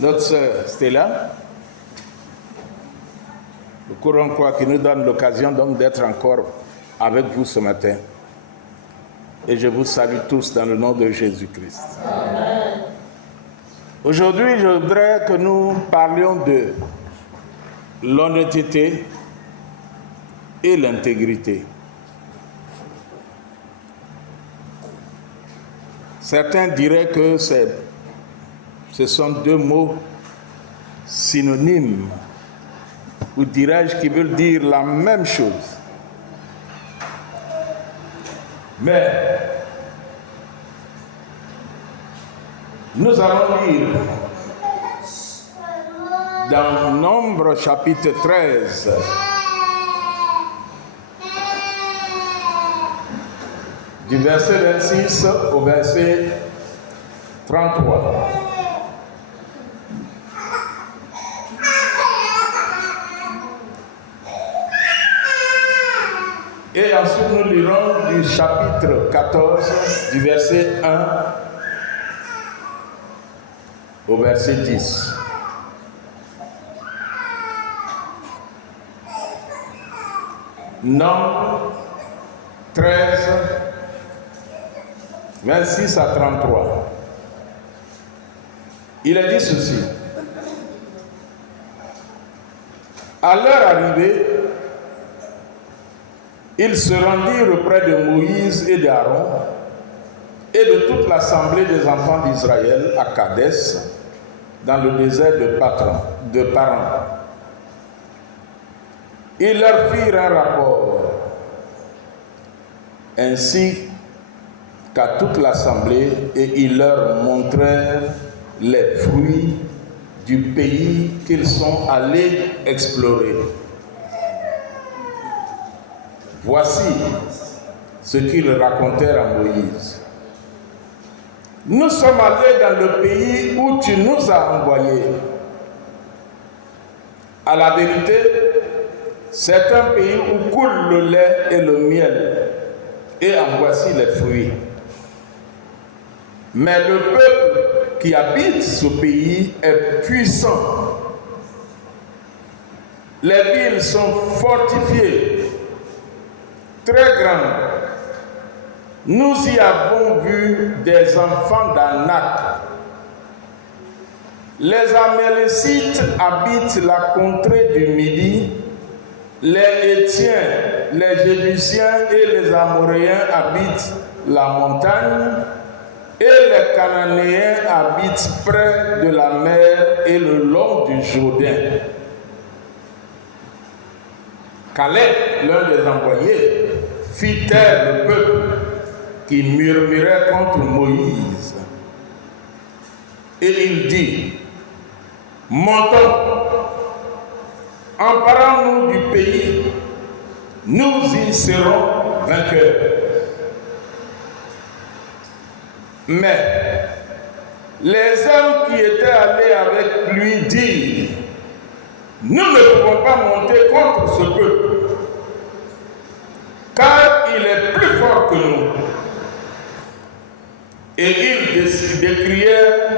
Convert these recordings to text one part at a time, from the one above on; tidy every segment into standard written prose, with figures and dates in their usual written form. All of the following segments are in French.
notre sœur Stella, le courant croix qui nous donne l'occasion donc d'être encore avec vous ce matin. Et je vous salue tous dans le nom de Jésus-Christ. Amen. Aujourd'hui, je voudrais que nous parlions de l'honnêteté et l'intégrité. Certains diraient que ce sont deux mots synonymes, ou dirais-je qui veulent dire la même chose. Mais nous allons lire dans Nombre chapitre 13, du verset 26 au verset 33. Et ensuite nous lirons du chapitre 14, du verset 1 au verset 10. Nombre 13, 26 à 33. Il est dit ceci. À leur arrivée, ils se rendirent auprès de Moïse et d'Aaron et de toute l'assemblée des enfants d'Israël à Kadès, dans le désert de Paran. Ils leur firent un rapport, ainsi qu'à toute l'assemblée, et ils leur montrèrent les fruits du pays qu'ils sont allés explorer. Voici ce qu'ils racontèrent à Moïse. Nous sommes allés dans le pays où tu nous as envoyés. À la vérité, c'est un pays où coule le lait et le miel, et en voici les fruits. Mais le peuple qui habite ce pays est puissant. Les villes sont fortifiées, très grandes. Nous y avons vu des enfants d'Anak. Les Amalécites habitent la contrée du Midi. Les Héthiens, les Jébusiens et les Amoréens habitent la montagne. Et les Cananéens habitent près de la mer et le long du Jourdain. Caleb, l'un des envoyés, fit taire le peuple qui murmurait contre Moïse. Et il dit, montons, emparons-nous du pays, nous y serons vainqueurs. Mais les hommes qui étaient allés avec lui dirent, nous ne pouvons pas monter contre ce peuple, car il est plus fort que nous. Et ils décrièrent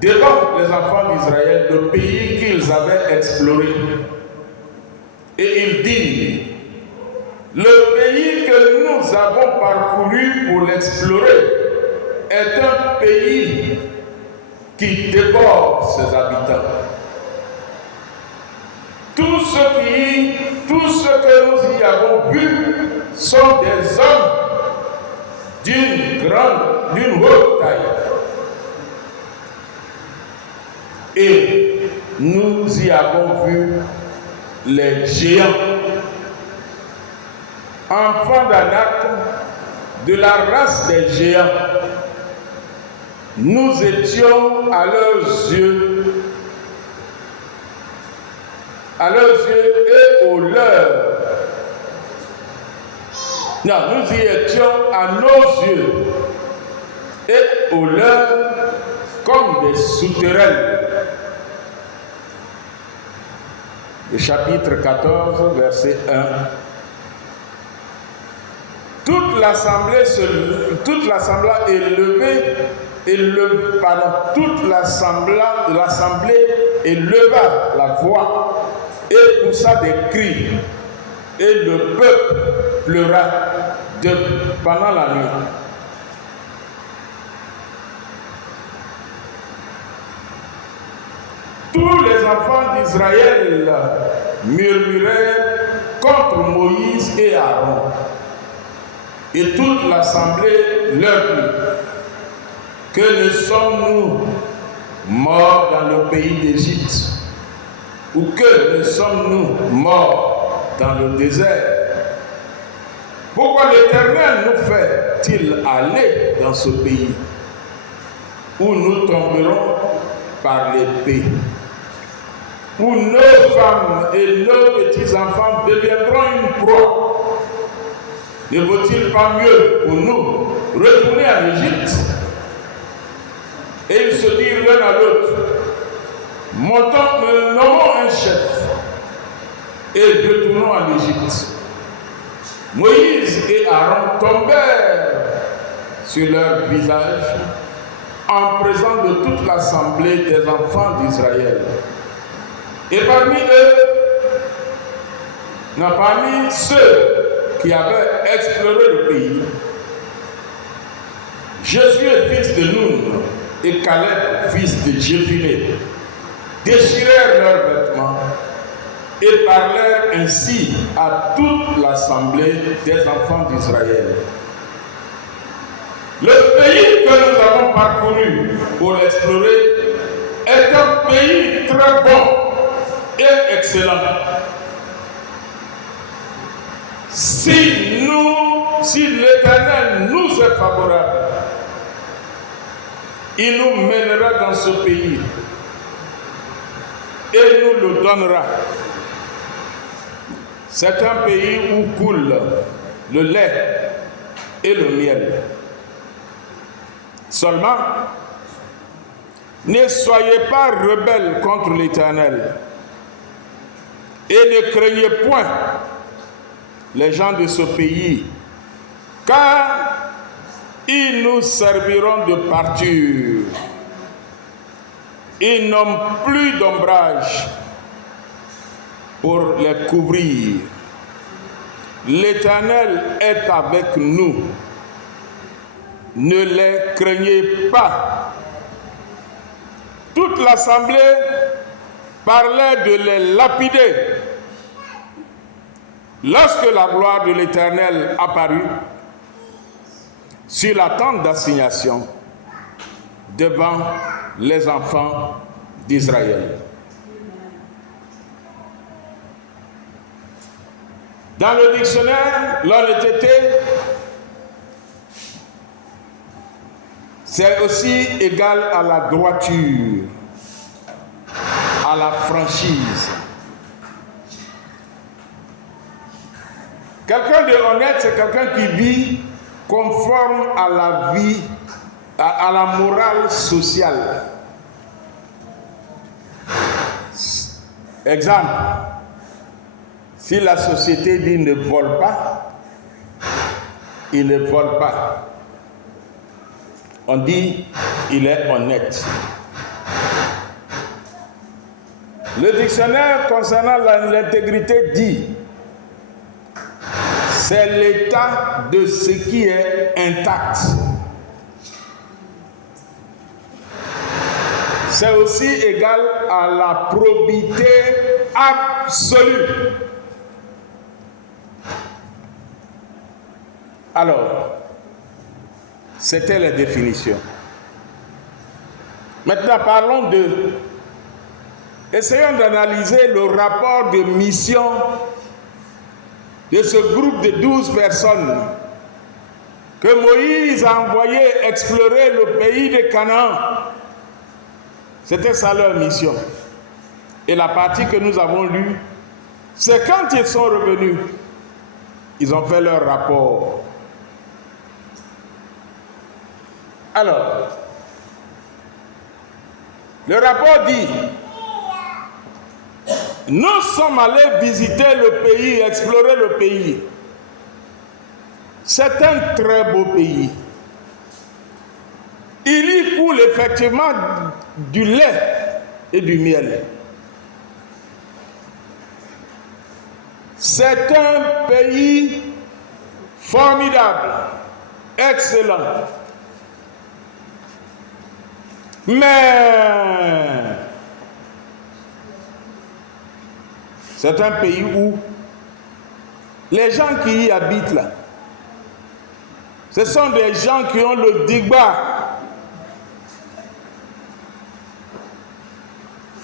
devant les enfants d'Israël le pays qu'ils avaient exploré. Et ils dirent, le pays que nous avons parcouru pour l'explorer est un pays qui dévore ses habitants. Tous ceux que nous y avons vus sont des hommes d'une haute taille. Et nous y avons vu les géants, enfants d'Anak, de la race des géants. Nous étions à leurs yeux et aux leurs. Non, nous y étions à nos yeux et aux leurs comme des souterrains. Le chapitre 14, verset 1. Toute l'assemblée est levée toute l'assemblée éleva la voix et poussa des cris. Et le peuple pleura pendant la nuit. Tous les enfants d'Israël murmurèrent contre Moïse et Aaron. Et toute l'assemblée leur dit: que ne sommes-nous morts dans le pays d'Égypte? Ou que ne sommes-nous morts dans le désert? Pourquoi l'Éternel nous fait-il aller dans ce pays où nous tomberons par l'épée, où nos femmes et nos petits-enfants deviendront une proie? Ne vaut-il pas mieux pour nous retourner en Égypte? Et ils se dirent l'un à l'autre: montons, nommons un chef et retournons en Égypte. Moïse et Aaron tombèrent sur leur visage en présence de toute l'assemblée des enfants d'Israël. Et parmi ceux qui avaient exploré le pays, Josué fils de Nun et Caleb fils de Jéphunnée déchirèrent leurs vêtements et parlèrent ainsi à toute l'assemblée des enfants d'Israël. Le pays que nous avons parcouru pour l'explorer est un pays très bon et excellent. Si l'Éternel nous est favorable, il nous mènera dans ce pays et nous le donnera. C'est un pays où coule le lait et le miel. Seulement, ne soyez pas rebelles contre l'Éternel et ne craignez point les gens de ce pays, car ils nous serviront de pâture. Ils n'ont plus d'ombrage pour les couvrir. L'Éternel est avec nous. Ne les craignez pas. Toute l'assemblée parlait de les lapider. Lorsque la gloire de l'Éternel apparut sur la tente d'assignation devant les enfants d'Israël. Dans le dictionnaire, l'honnêteté, c'est aussi égal à la droiture, à la franchise. Quelqu'un de honnête, c'est quelqu'un qui vit conforme à la vie, à la morale sociale. Exemple, si la société dit ne vole pas, il ne vole pas. On dit il est honnête. Le dictionnaire concernant l'intégrité dit c'est l'état de ce qui est intact. C'est aussi égal à la probité absolue. Alors, c'était la définition. Maintenant, parlons essayons d'analyser le rapport de mission de ce groupe de 12 personnes que Moïse a envoyé explorer le pays de Canaan. C'était ça leur mission. Et la partie que nous avons lue, c'est quand ils sont revenus, ils ont fait leur rapport. Alors, le rapport dit: nous sommes allés visiter le pays, explorer le pays. C'est un très beau pays. Il y effectivement du lait et du miel. C'est un pays formidable, excellent. Mais c'est un pays où les gens qui y habitent là, ce sont des gens qui ont le digba.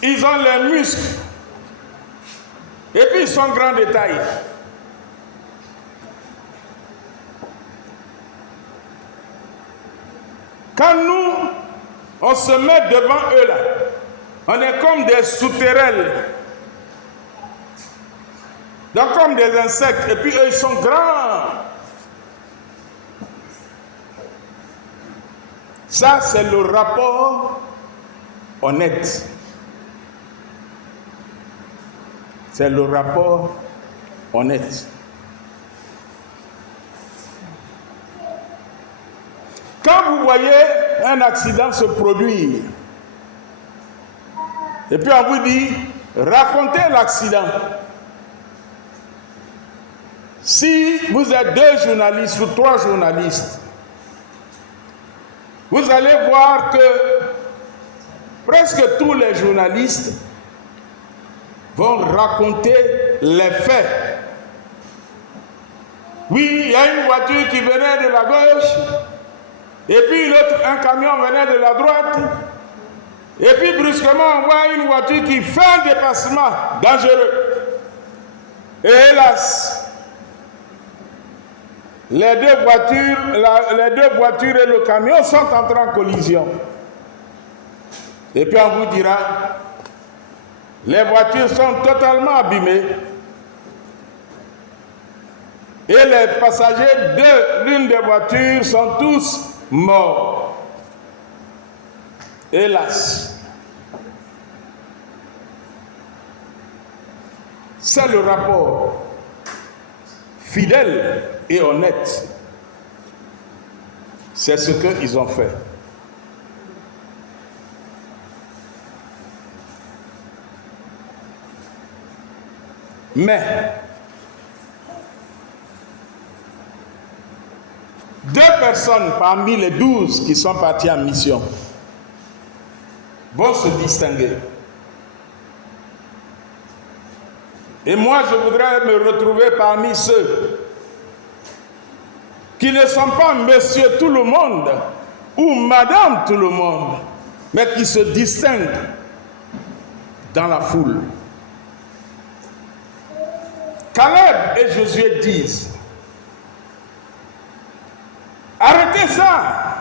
Ils ont les muscles. Et puis ils sont grands de taille. Quand nous, on se met devant eux là, on est comme des sauterelles. Donc comme des insectes. Et puis eux, ils sont grands. Ça, c'est le rapport honnête. C'est le rapport honnête. Quand vous voyez un accident se produire, et puis on vous dit, racontez l'accident. Si vous êtes 2 journalistes ou 3 journalistes, vous allez voir que presque tous les journalistes vont raconter les faits. Oui, il y a une voiture qui venait de la gauche, et puis un camion venait de la droite, et puis brusquement on voit une voiture qui fait un dépassement dangereux. Et hélas, les deux voitures et le camion sont entrés en collision. Et puis on vous dira, les voitures sont totalement abîmées. Et les passagers de l'une des voitures sont tous morts. Hélas. C'est le rapport fidèle et honnête. C'est ce qu'ils ont fait. Mais 2 personnes parmi les 12 qui sont partis en mission vont se distinguer. Et moi, je voudrais me retrouver parmi ceux qui ne sont pas monsieur tout le monde ou madame tout le monde, mais qui se distinguent dans la foule. Caleb et Josué disent, arrêtez ça.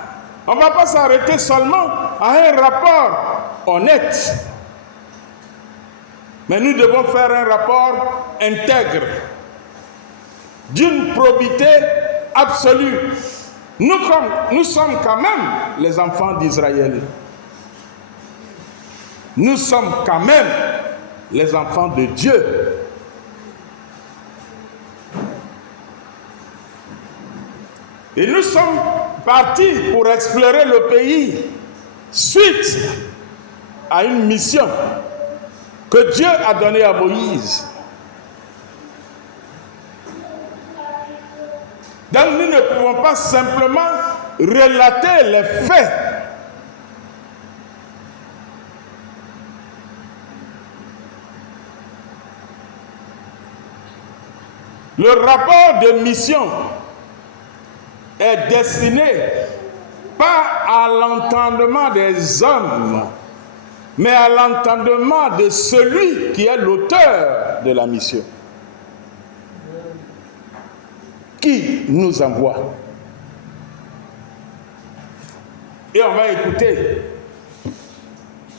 On ne va pas s'arrêter seulement à un rapport honnête. Mais nous devons faire un rapport intègre, d'une probité absolue. Nous sommes quand même les enfants d'Israël. Nous sommes quand même les enfants de Dieu. Et nous sommes partis pour explorer le pays suite à une mission que Dieu a donnée à Moïse. Donc nous ne pouvons pas simplement relater les faits. Le rapport de mission est destiné pas à l'entendement des hommes, mais à l'entendement de celui qui est l'auteur de la mission, qui nous envoie. Et on va écouter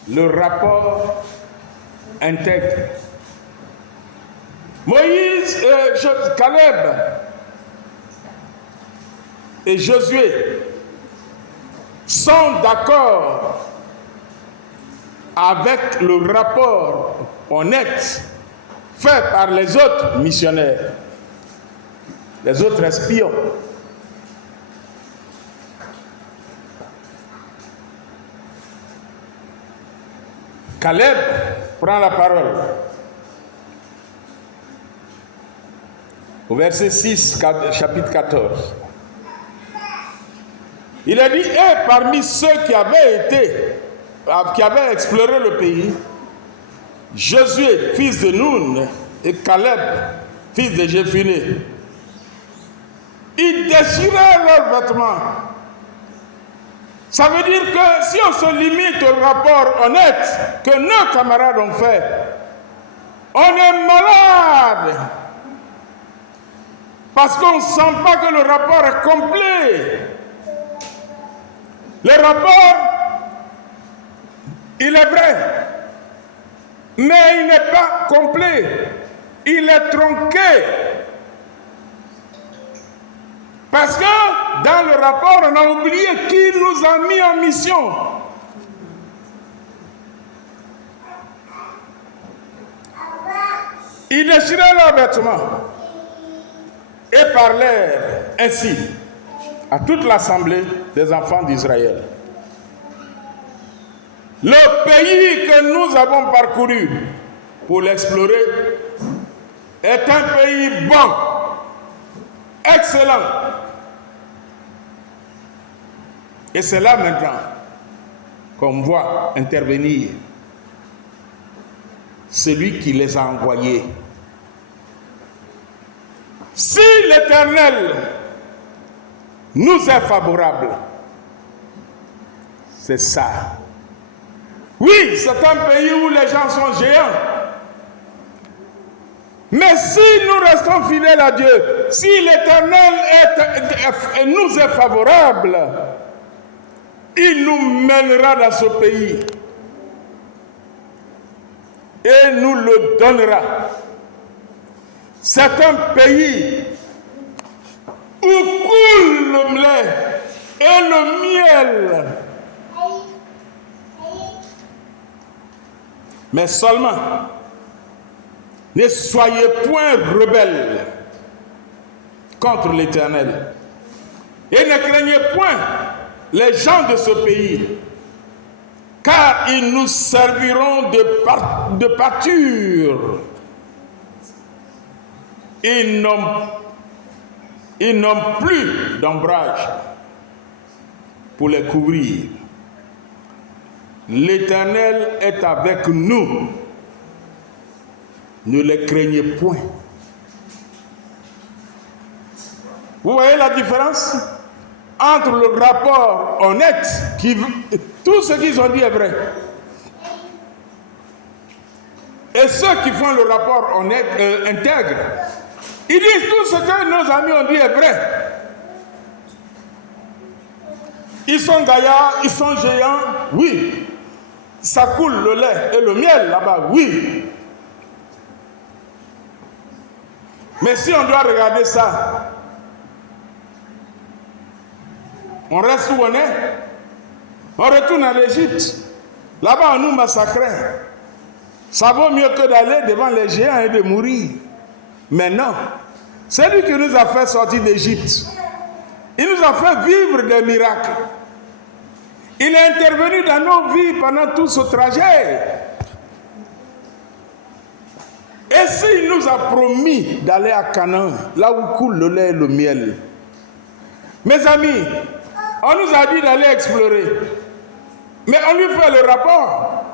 le rapport intègre. Moïse, Caleb et Josué sont d'accord avec le rapport honnête fait par les autres missionnaires, les autres espions. Caleb prend la parole. Au verset 6, chapitre 14. Il a dit, et parmi ceux qui avaient exploré le pays, Josué, fils de Nun, et Caleb, fils de Jéphuné, ils déchiraient leurs vêtements. Ça veut dire que si on se limite au rapport honnête que nos camarades ont fait, on est malade. Parce qu'on ne sent pas que le rapport est complet. Le rapport, il est vrai, mais il n'est pas complet. Il est tronqué. Parce que dans le rapport, on a oublié qui nous a mis en mission. Ils déchiraient leurs vêtements et parlèrent ainsi à toute l'assemblée des enfants d'Israël. Le pays que nous avons parcouru pour l'explorer est un pays bon, excellent. Et c'est là maintenant qu'on voit intervenir celui qui les a envoyés. Si l'Éternel nous est favorable, c'est ça. Oui, c'est un pays où les gens sont géants. Mais si nous restons fidèles à Dieu, si l'Éternel nous est favorable, il nous mènera dans ce pays et nous le donnera. C'est un pays où coule le lait et le miel. Mais seulement, ne soyez point rebelles contre l'Éternel. Et ne craignez point les gens de ce pays, car ils nous serviront de pâture. Ils n'ont plus d'ombrage pour les couvrir. L'Éternel est avec nous. Ne les craignez point. Vous voyez la différence entre le rapport honnête, tout ce qu'ils ont dit est vrai, et ceux qui font le rapport honnête, intègre. Ils disent tout ce que nos amis ont dit est vrai. Ils sont gaillards, ils sont géants, oui. Ça coule le lait et le miel là-bas, oui. Mais si on doit regarder ça, on reste où on est. On retourne à l'Égypte. Là-bas, on nous massacrait. Ça vaut mieux que d'aller devant les géants et de mourir. Mais non. C'est lui qui nous a fait sortir d'Égypte. Il nous a fait vivre des miracles. Il est intervenu dans nos vies pendant tout ce trajet. Et s'il nous a promis d'aller à Canaan, là où coule le lait et le miel, mes amis, on nous a dit d'aller explorer. Mais on lui fait le rapport.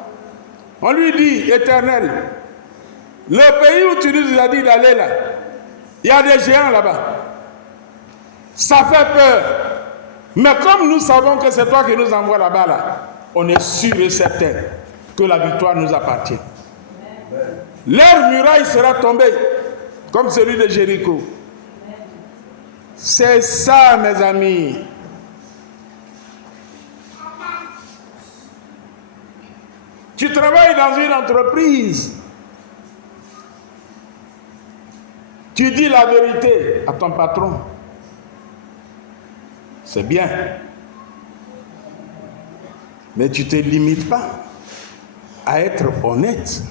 On lui dit, Éternel, le pays où tu nous as dit d'aller là, il y a des géants là-bas. Ça fait peur. Mais comme nous savons que c'est toi qui nous envoies là-bas, là, on est sûr et certain que la victoire nous appartient. Leur muraille sera tombée comme celui de Jéricho. C'est ça, mes amis. Tu travailles dans une entreprise. Tu dis la vérité à ton patron. C'est bien. Mais tu ne te limites pas à être honnête.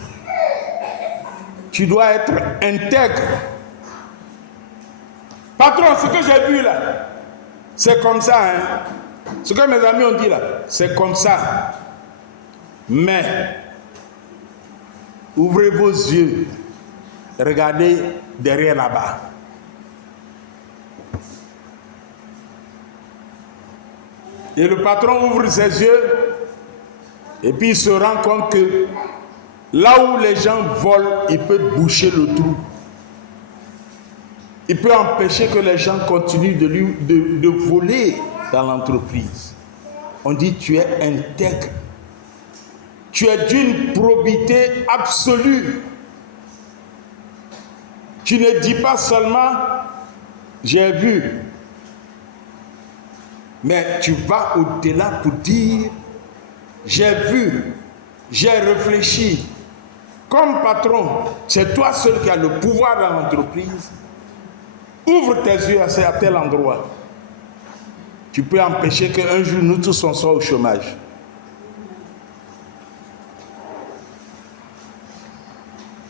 Tu dois être intègre. Patron, ce que j'ai vu là, c'est comme ça. Hein? Ce que mes amis ont dit là, c'est comme ça. Mais Ouvrez vos yeux. Regardez derrière là-bas. Et le patron ouvre ses yeux et puis il se rend compte que là où les gens volent, il peut boucher le trou. Il peut empêcher que les gens continuent de voler dans l'entreprise. On dit tu es intègre. Tu es d'une probité absolue. Tu ne dis pas seulement j'ai vu, mais tu vas au-delà pour dire j'ai vu, j'ai réfléchi. Comme patron, c'est toi seul qui as le pouvoir dans l'entreprise. Ouvre tes yeux à tel endroit. Tu peux empêcher qu'un jour nous tous on soit au chômage.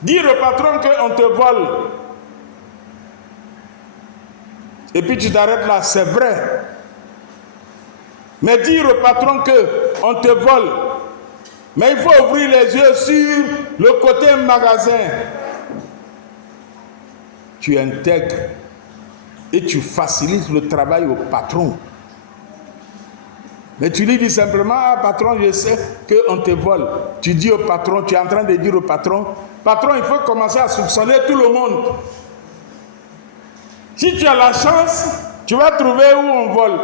Dire au patron qu'on te vole. Et puis tu t'arrêtes là, c'est vrai. Mais dire au patron qu'on te vole. Mais il faut ouvrir les yeux sur le côté magasin. Tu intègres et tu facilites le travail au patron. Mais tu lui dis simplement, ah, patron, je sais qu'on te vole. Tu dis au patron, tu es en train de dire au patron, patron, il faut commencer à soupçonner tout le monde. Si tu as la chance, tu vas trouver où on vole.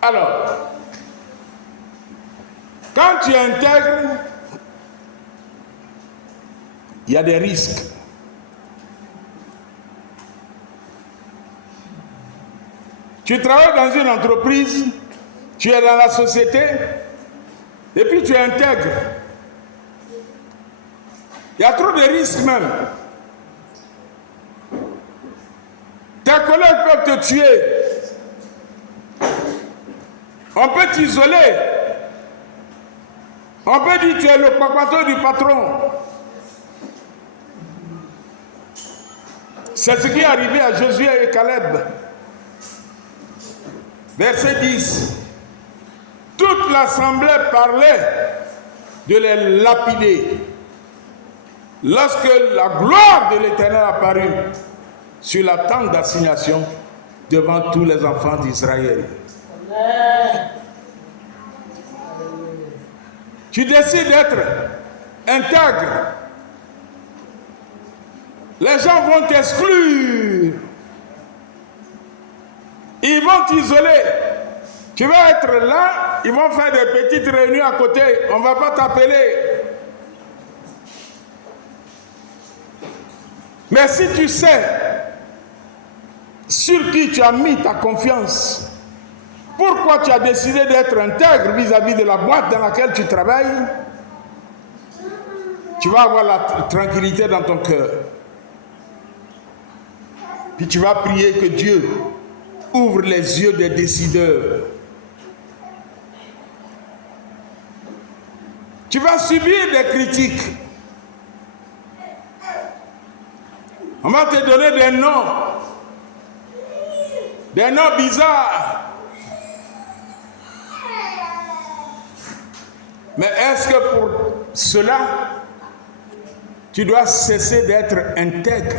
Alors, quand tu intègres, il y a des risques. Tu travailles dans une entreprise, tu es dans la société, et puis tu intègres. Il y a trop de risques même. Tes collègues peuvent te tuer. On peut t'isoler. On peut dire que tu es le papato du patron. C'est ce qui est arrivé à Josué et Caleb. Verset 10. Toute l'assemblée parlait de les lapider. Lorsque la gloire de l'Éternel apparut sur la tente d'assignation devant tous les enfants d'Israël. Tu décides d'être intègre. Les gens vont t'exclure. Ils vont t'isoler. Tu vas être là, ils vont faire des petites réunions à côté. On ne va pas t'appeler. Mais si tu sais sur qui tu as mis ta confiance, pourquoi tu as décidé d'être intègre vis-à-vis de la boîte dans laquelle tu travailles, tu vas avoir la tranquillité dans ton cœur. Puis tu vas prier que Dieu ouvre les yeux des décideurs. Tu vas subir des critiques. On va te donner des noms bizarres. Mais est-ce que pour cela, tu dois cesser d'être intègre?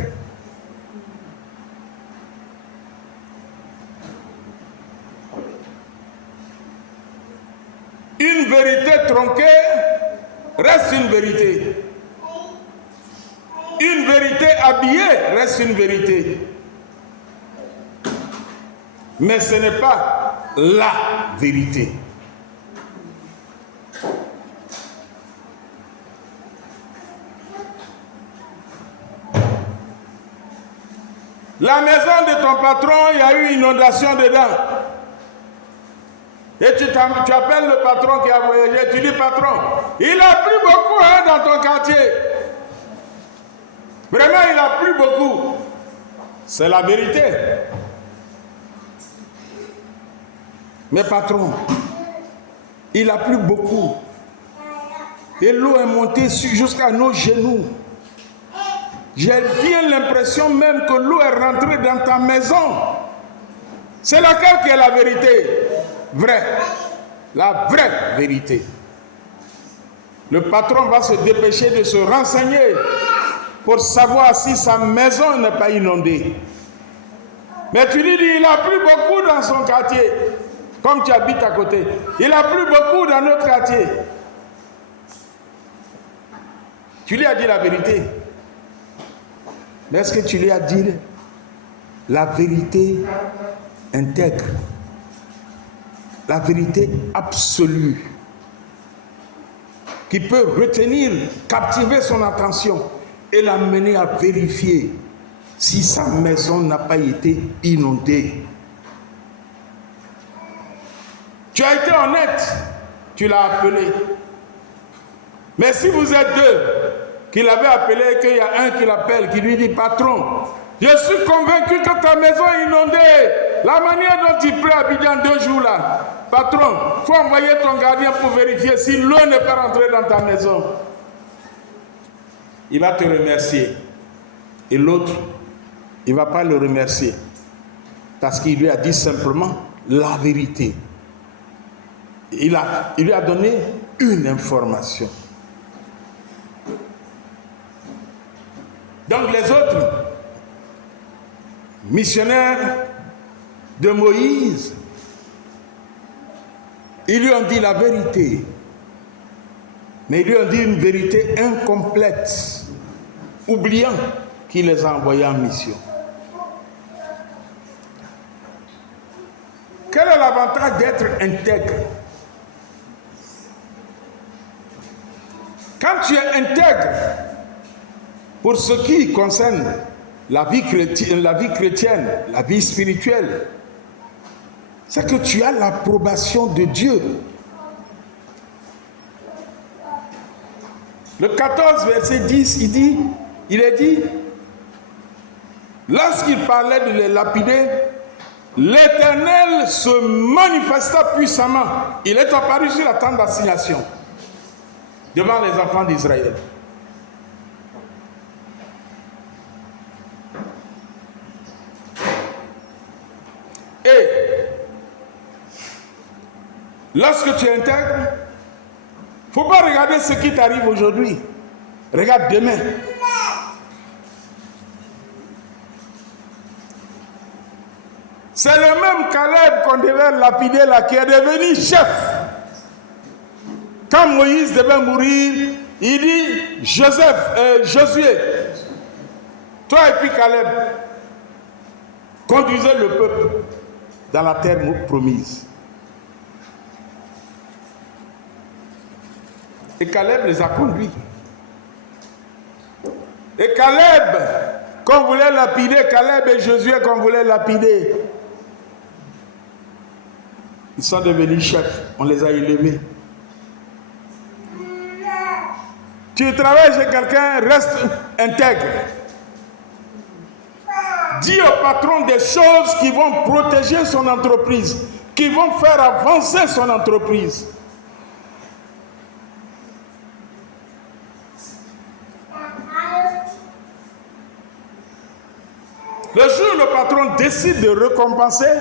Une vérité tronquée reste une vérité. Une vérité habillée reste une vérité. Mais ce n'est pas la vérité. La maison de ton patron, il y a eu une inondation dedans. Et tu appelles le patron qui a voyagé, tu dis patron, il a plu beaucoup dans ton quartier. Vraiment, il a plu beaucoup. C'est la vérité. Mais patron, il a plu beaucoup. Et l'eau est montée jusqu'à nos genoux. J'ai bien l'impression même que l'eau est rentrée dans ta maison. C'est laquelle qui est la vérité? vraie. La vraie vérité. Le patron va se dépêcher de se renseigner pour savoir si sa maison n'est pas inondée. Mais tu lui dis, il a plu beaucoup dans son quartier, comme tu habites à côté. Il a plu beaucoup dans notre quartier. Tu lui as dit la vérité. Mais est-ce que tu lui as dit la vérité intègre, la vérité absolue, qui peut retenir, captiver son attention et l'amener à vérifier si sa maison n'a pas été inondée? Tu as été honnête, tu l'as appelé. Mais si vous êtes deux, qu'il avait appelé et qu'il y a un qui l'appelle, qui lui dit, patron, je suis convaincu que ta maison est inondée. La manière dont il pleut à Abidjan 2 jours là, patron, il faut envoyer ton gardien pour vérifier si l'eau n'est pas rentrée dans ta maison. Il va te remercier. Et l'autre, il ne va pas le remercier. Parce qu'il lui a dit simplement la vérité. Il lui a donné une information. Donc les autres missionnaires de Moïse, ils lui ont dit la vérité, mais ils lui ont dit une vérité incomplète, oubliant qu'il les a envoyés en mission. Quel est l'avantage d'être intègre? Quand tu es intègre, pour ce qui concerne la vie chrétienne, la vie spirituelle, c'est que tu as l'approbation de Dieu. Le 14, verset 10, il est dit, lorsqu'il parlait de les lapider, l'Éternel se manifesta puissamment. Il est apparu sur la tente d'assignation devant les enfants d'Israël. Et lorsque tu intègres, il ne faut pas regarder ce qui t'arrive aujourd'hui. Regarde demain. C'est le même Caleb qu'on devait lapider là, qui est devenu chef. Quand Moïse devait mourir, il dit, Josué, toi et puis Caleb, conduisez le peuple dans la terre promise. Et Caleb les a conduits. Et Caleb, qu'on voulait lapider, Caleb et Josué qu'on voulait lapider, ils sont devenus chefs, on les a élevés. Tu travailles chez quelqu'un, reste intègre. Dis au patron des choses qui vont protéger son entreprise, qui vont faire avancer son entreprise. Le jour où le patron décide de récompenser,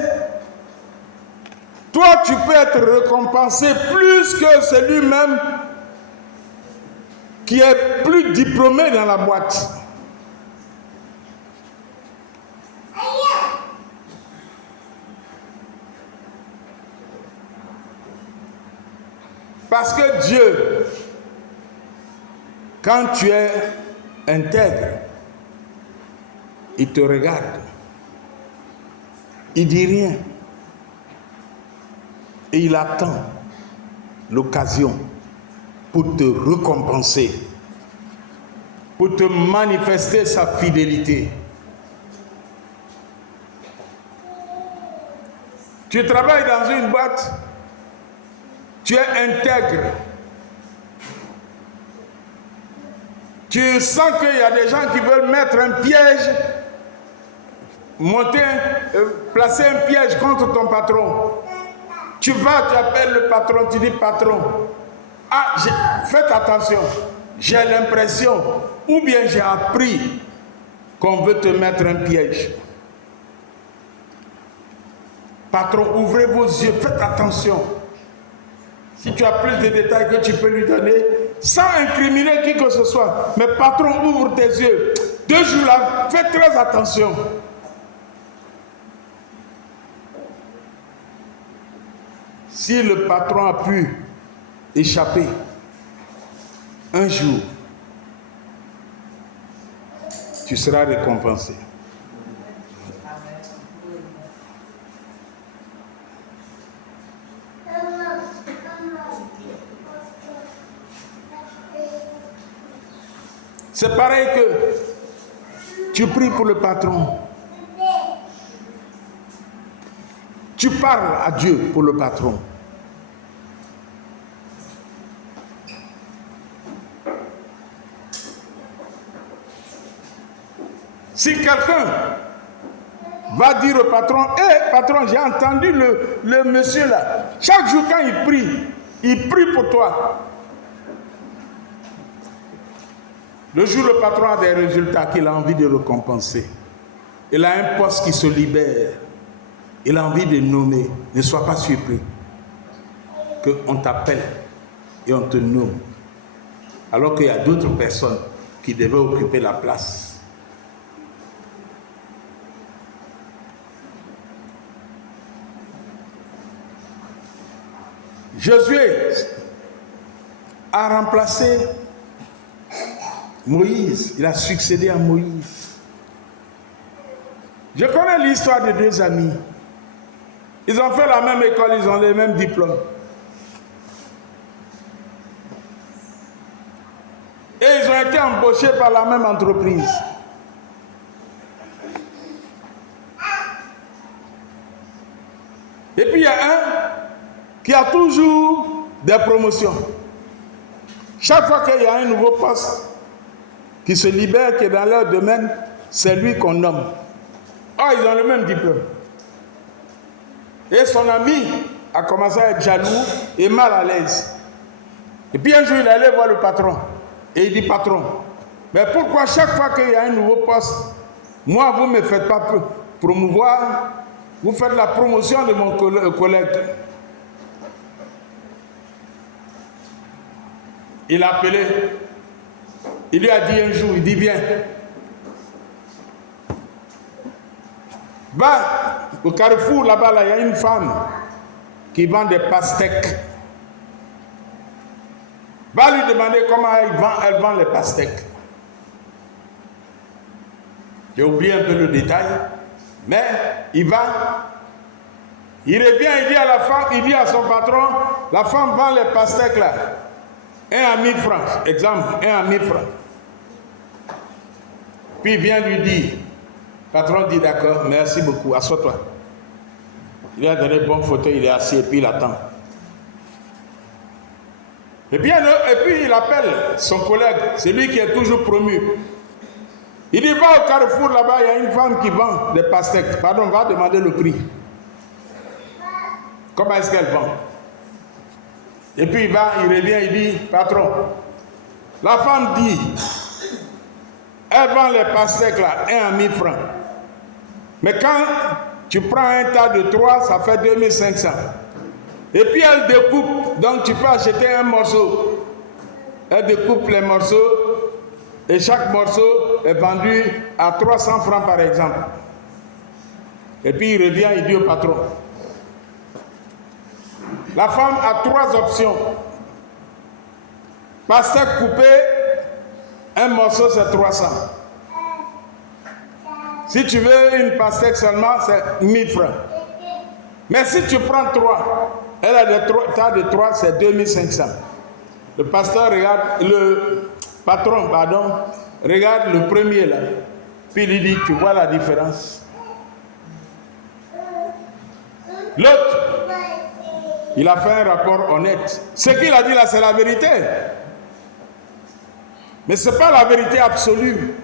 toi tu peux être récompensé plus que celui-même qui est plus diplômé dans la boîte. Parce que Dieu, quand tu es intègre, il te regarde, il dit rien, et il attend l'occasion pour te récompenser, pour te manifester sa fidélité. Tu travailles dans une boîte, tu es intègre. Tu sens qu'il y a des gens qui veulent mettre un piège, placer un piège contre ton patron. Tu vas, tu appelles le patron, tu dis patron, faites attention, j'ai l'impression, ou bien j'ai appris qu'on veut te mettre un piège. Patron, ouvrez vos yeux, faites attention. Si tu as plus de détails que tu peux lui donner, sans incriminer qui que ce soit. Mais patron, ouvre tes yeux. 2 jours là, fais très attention. Si le patron a pu échapper un jour, tu seras récompensé. C'est pareil que tu pries pour le patron. Tu parles à Dieu pour le patron. Si quelqu'un va dire au patron, hé patron, j'ai entendu le monsieur là, chaque jour quand il prie pour toi. Le jour où le patron a des résultats qu'il a envie de récompenser, il a un poste qui se libère, il a envie de nommer, ne sois pas surpris qu'on t'appelle et on te nomme, alors qu'il y a d'autres personnes qui devaient occuper la place. Josué a remplacé Moïse, il a succédé à Moïse. Je connais l'histoire de 2 amis. Ils ont fait la même école, ils ont les mêmes diplômes. Et ils ont été embauchés par la même entreprise. Et puis il y a un qui a toujours des promotions. Chaque fois qu'il y a un nouveau poste qui se libère, qui est dans leur domaine, c'est lui qu'on nomme. Ah, ils ont le même diplôme. Et son ami a commencé à être jaloux et mal à l'aise. Et puis un jour, il est allé voir le patron. Et il dit, patron, mais pourquoi chaque fois qu'il y a un nouveau poste, moi, vous ne me faites pas promouvoir, vous faites la promotion de mon collègue. Il l'a appelé. Il lui a dit un jour, il dit, viens. Va au carrefour, là-bas, là, il y a une femme qui vend des pastèques. Va lui demander comment elle vend les pastèques. J'ai oublié un peu le détail, mais il va, il revient, il dit à la femme, il dit à son patron, la femme vend les pastèques là. 1 à 1000 francs, exemple, 1 à 1000 francs. Puis il vient lui dire, le patron dit d'accord, merci beaucoup, assois-toi. Il a donné une bonne photo, il est assis et puis il attend. Et puis il appelle son collègue, c'est lui qui est toujours promu. Il dit, va au carrefour là-bas, il y a une femme qui vend des pastèques. Pardon, va demander le prix. Comment est-ce qu'elle vend? Et puis il revient, il dit, patron, la femme dit, elle vend les pastèques là, 1 à 1000 francs. Mais quand tu prends un tas de 3, ça fait 2500. Et puis elle découpe, donc tu peux acheter un morceau. Elle découpe les morceaux et chaque morceau est vendu à 300 francs par exemple. Et puis il revient, il dit au patron, la femme a 3 options. Pastèque coupée, un morceau c'est 300. Si tu veux une pastèque seulement, c'est 1000 francs. Mais si tu prends 3, elle a des tas de 3, c'est 2500. Le pasteur regarde, le patron, pardon, regarde le premier là. Puis il lui dit, tu vois la différence? L'autre, il a fait un rapport honnête. Ce qu'il a dit là, c'est la vérité. Mais ce n'est pas la vérité absolue.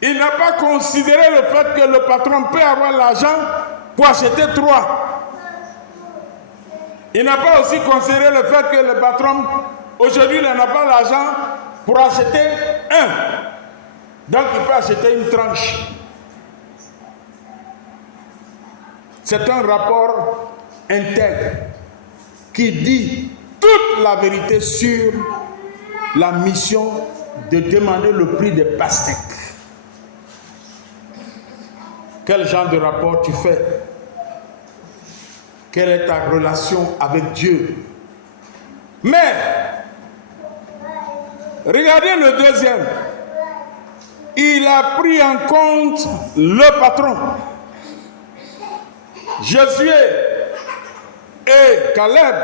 Il n'a pas considéré le fait que le patron peut avoir l'argent pour acheter 3. Il n'a pas aussi considéré le fait que le patron, aujourd'hui, n'a pas l'argent pour acheter 1. Donc, il peut acheter une tranche. C'est un rapport intègre qui dit toute la vérité sur la mission de demander le prix des pastèques. Quel genre de rapport tu fais? Quelle est ta relation avec Dieu? Mais, regardez le deuxième. Il a pris en compte le patron. Josué et Caleb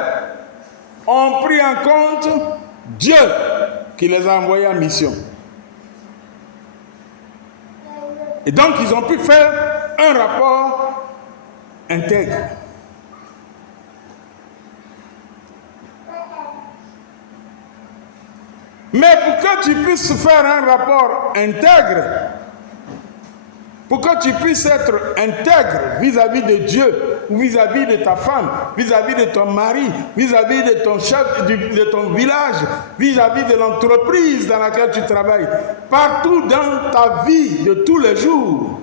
ont pris en compte Dieu qui les a envoyés en mission. Et donc, ils ont pu faire un rapport intègre. Mais pour que tu puisses faire un rapport intègre, pour que tu puisses être intègre vis-à-vis de Dieu, ou vis-à-vis de ta femme, vis-à-vis de ton mari, vis-à-vis de ton chef, de ton village, vis-à-vis de l'entreprise dans laquelle tu travailles, partout dans ta vie de tous les jours,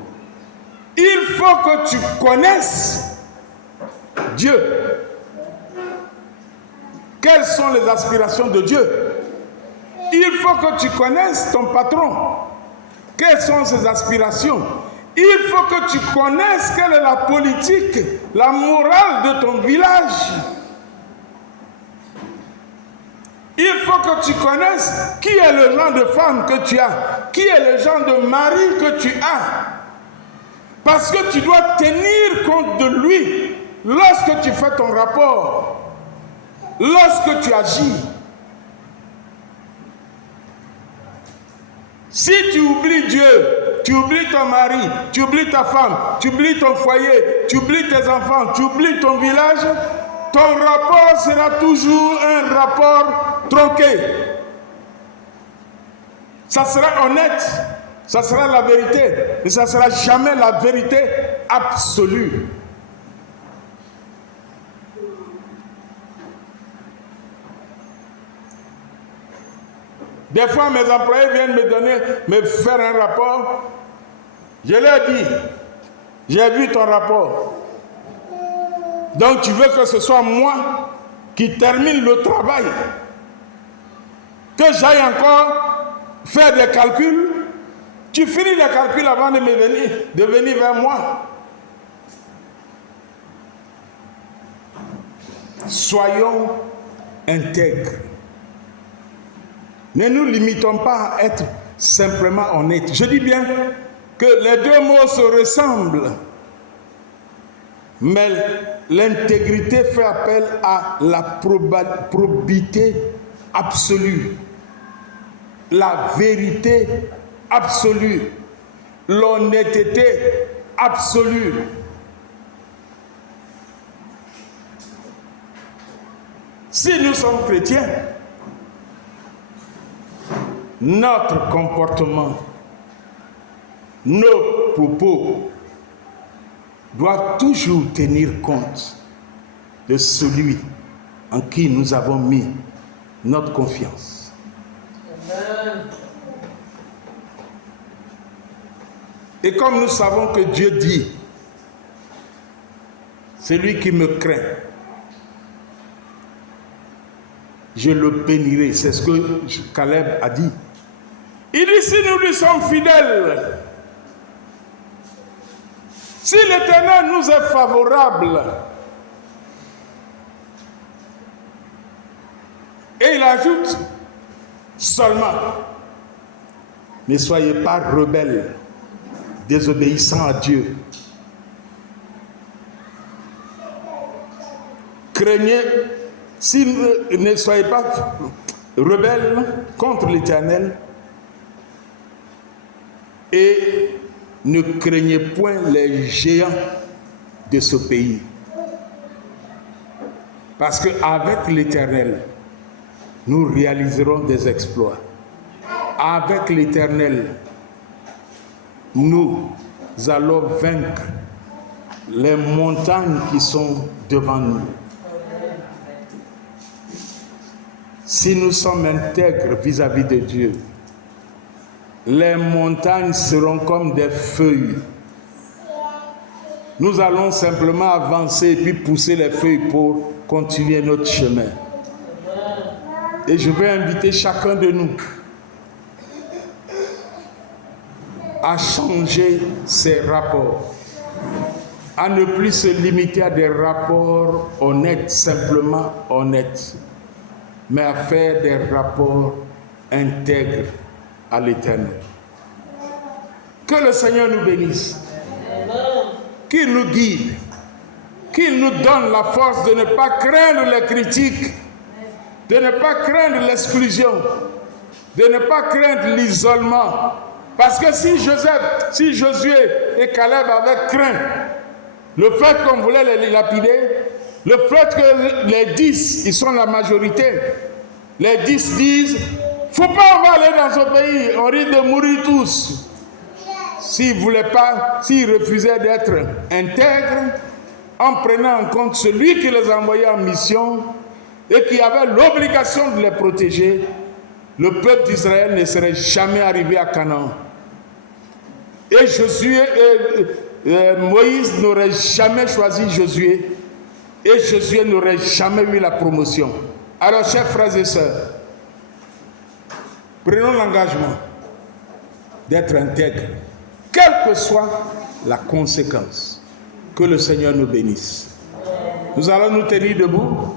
il faut que tu connaisses Dieu. Quelles sont les aspirations de Dieu? Il faut que tu connaisses ton patron. Quelles sont ses aspirations? Il faut que tu connaisses quelle est la politique, la morale de ton village. Il faut que tu connaisses qui est le genre de femme que tu as, qui est le genre de mari que tu as. Parce que tu dois tenir compte de lui lorsque tu fais ton rapport, lorsque tu agis. Si tu oublies Dieu, tu oublies ton mari, tu oublies ta femme, tu oublies ton foyer, tu oublies tes enfants, tu oublies ton village, ton rapport sera toujours un rapport tronqué. Ça sera honnête, ça sera la vérité, mais ça ne sera jamais la vérité absolue. Des fois, mes employés viennent me faire un rapport. Je leur dis, j'ai vu ton rapport. Donc tu veux que ce soit moi qui termine le travail, que j'aille encore faire des calculs? Tu finis les calculs avant de venir vers moi. Soyons intègres. Ne nous limitons pas à être simplement honnêtes. Je dis bien que les deux mots se ressemblent, mais l'intégrité fait appel à la probité absolue, la vérité absolue, l'honnêteté absolue. Si nous sommes chrétiens, notre comportement, nos propos doivent toujours tenir compte de celui en qui nous avons mis notre confiance. Amen. Et comme nous savons que Dieu dit, celui qui me craint, je le bénirai. C'est ce que Caleb a dit. Il dit, si nous lui sommes fidèles, si l'Éternel nous est favorable, et il ajoute seulement, ne soyez pas rebelles, désobéissants à Dieu. Craignez, si ne soyez pas rebelles contre l'Éternel, et ne craignez point les géants de ce pays. Parce qu'avec l'Éternel, nous réaliserons des exploits. Avec l'Éternel, nous allons vaincre les montagnes qui sont devant nous. Si nous sommes intègres vis-à-vis de Dieu, les montagnes seront comme des feuilles. nous allons simplement avancer et puis pousser les feuilles pour continuer notre chemin. Et je vais inviter chacun de nous à changer ses rapports, à ne plus se limiter à des rapports honnêtes, simplement honnêtes, mais à faire des rapports intègres à l'Éternel. Que le Seigneur nous bénisse, qu'il nous guide, qu'il nous donne la force de ne pas craindre les critiques, de ne pas craindre l'exclusion, de ne pas craindre l'isolement. Parce que si Josué et Caleb avaient craint le fait qu'on voulait les lapider, le fait que les 10, ils sont la majorité, les 10 disent, faut pas, on va aller dans ce pays, on risque de mourir tous. S'ils refusaient d'être intègres, en prenant en compte celui qui les envoyait en mission et qui avait l'obligation de les protéger, le peuple d'Israël ne serait jamais arrivé à Canaan. Et Moïse n'aurait jamais choisi Josué, et Josué n'aurait jamais eu la promotion. Alors, chers frères et sœurs, prenons l'engagement d'être intègres, quelle que soit la conséquence. Que le Seigneur nous bénisse. Nous allons nous tenir debout.